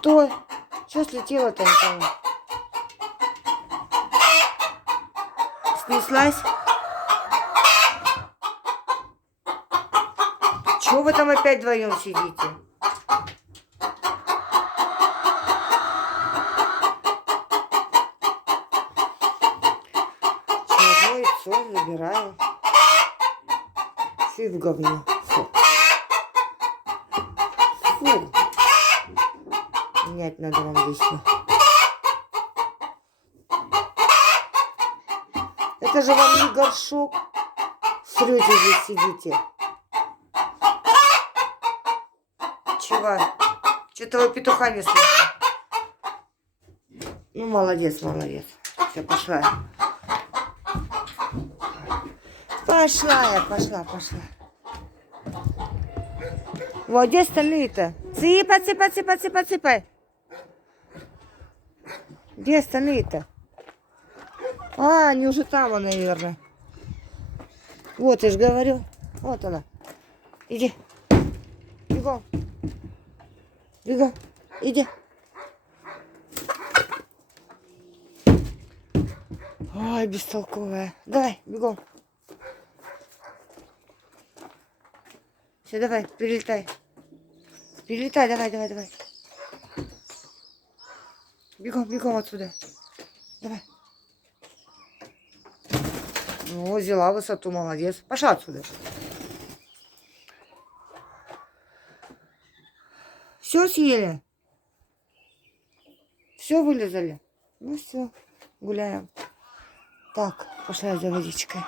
Что? Что слетело-то никого? Снеслась? Чего вы там опять вдвоем сидите? Одно яйцо забираю. Фу, в говне. Фу. Фу. Менять надо вам здесь. Это же вам не горшок. Срете здесь сидите. Чего? Что-то вы петуха не слышите. Ну, молодец, молодец. Все, пошла. Пошла я, пошла. Вот, где остальные-то? Сыпай. Где остальные-то? А, они уже там, наверное. Вот, я же говорю. Вот она. Иди. Бегом. Иди. Ой, бестолковая. Давай, бегом. Все, давай, перелетай. Давай. Бегом отсюда. Давай. Ну, взяла высоту, молодец. Пошла отсюда. Все съели? Все вылезали? Ну все, гуляем. Так, пошла я за водичкой.